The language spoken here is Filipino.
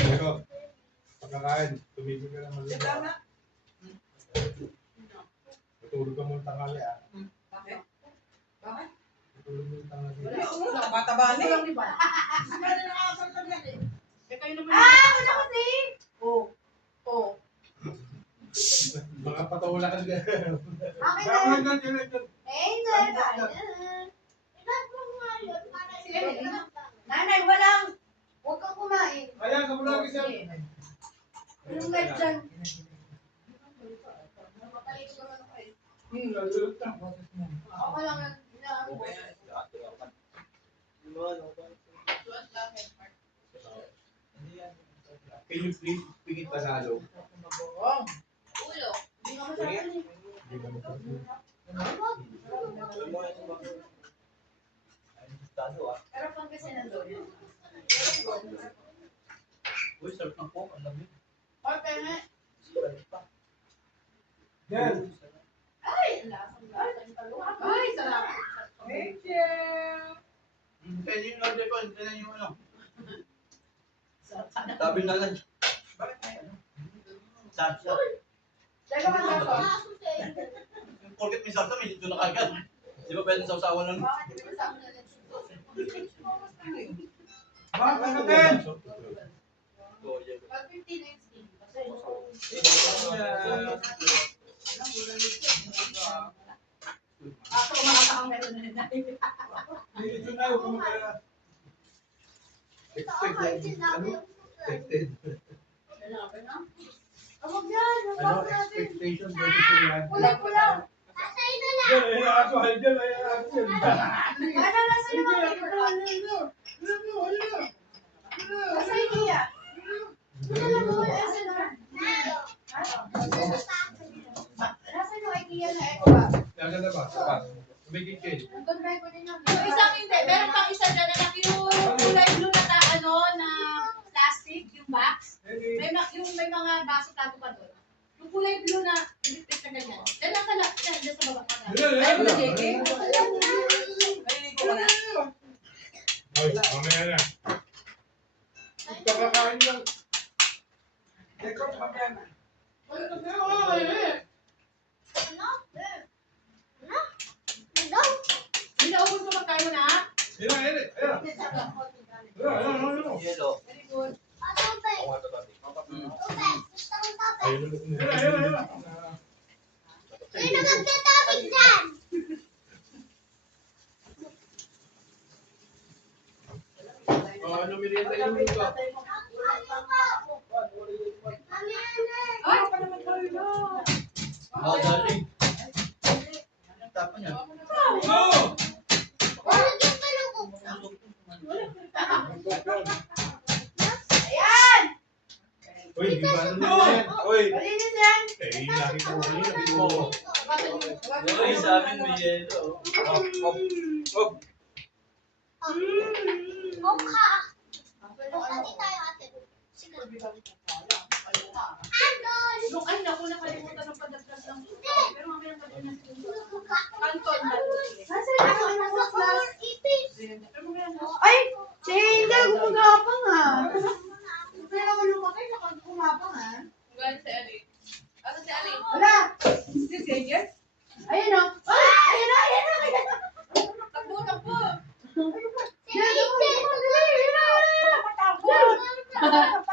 Pero, pagkakain, tumigil ka na mag-iba. Matulog ka muna tangali ah. Bakit? Bakit? Matulog muna tangali. Wala, bata-bata lang, di ba? Wala kasi! Oo. Baka patawala ka dyan. Okay na yun. Enjoy tayo. Ilan mo nga yun para Nanay, walang. Huwag kang kumain. Ayan, kamulagi siya. Anong live dyan? Nalulot na. Ako lang ang inaano ko. Can you please speak in Tagalog? Ulo. Hindi ka masabi. Hindi ka magsasabi. Pero pag kasi nandun. Uy, sarap ng coke. Ang lamig. Okay nga. Yan. Ay! Ay, sarap. Thank you. Pwede yung order ko. Hindi na yung ano. Tabi na lang. Bakit may ano? Sarap. Teka man sa Yung porket may sarap, may dito na kagad. Di ba pwede sausawan lang? Bakit hindi mo sa akin na Bakit natin? Pag 15 next day. Ako kumakata kang meron na nila. Dito na, huwag ka magkala. Expected. Ano? Expected. Huwag yan. Ano? Huwag natin. Expectation versus reality. Kulang. Asay na lang. Diyan, ayan ako. Diyan, ayan ako. Ano nasa yung mga Asay niya. Ano lang mo yung SNR? Nasa yung idea na ito ba? Naganda ba? Sapat. Tumigil kayo. Nandun ba ko din yung Yung isang hindi, meron pang isa dyan na yung kulay blue na na plastic, yung box. May mga baso tago pa doon. Yung kulay blue na electric na ganyan. Dyan lang dyan sa baba ka na. Ay, mga JK. Maliligo ka na? Ay, mamaya na. Pagkakain lang. Ikaw, mamaya na. Hindi na ubos mo magkain mo na. Ayan, ayan, ayan. Ayan. Yellow. Very good. Ano merienda yung luto? Ay, pa naman kayo na. Oh, darling. Tapon niya. Oh! Ayan! Uy, di ba ano yan? Uy! Malinis yan! Eh, laki ko kanina. Sabi ko, Uy, sa amin may yellow. Nung ay, naku, nakalimutan ng padagdag ng pero mamaya na din natin. Kanton na. Nasa yung ako na sa class? Pero mamaya na. Ay! Si Hilda, gumagapang ha! Kaya ako lumaki, nakagumapang ha? Galing si Ali. Ano si Ali? Wala! Si Xavier? Ayun o! Ay! Ayun na! Ayun na! Ayun na! Takbo, takbo. Si Hilda! Ayun na! Ayun na! Ayun na!